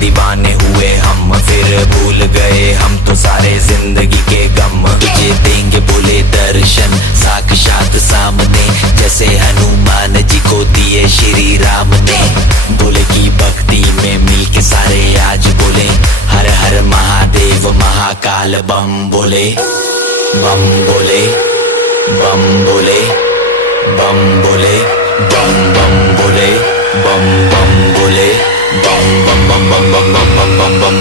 दीवाने हुए हम, फिर भूल गए हम तो सारे जिंदगी के गम। तुझे देंगे बोले दर्शन साक्षात सामने, जैसे हनुमान जी को दिए श्री राम ने। बोले की भक्ति में मिलके सारे आज बोले, हर हर महादेव महाकाल बम बोले। बम बोले, बम बोले, बम बोले, बम बम बोले, बम बम बोले, बम बम बम बम बम बम बम बम बम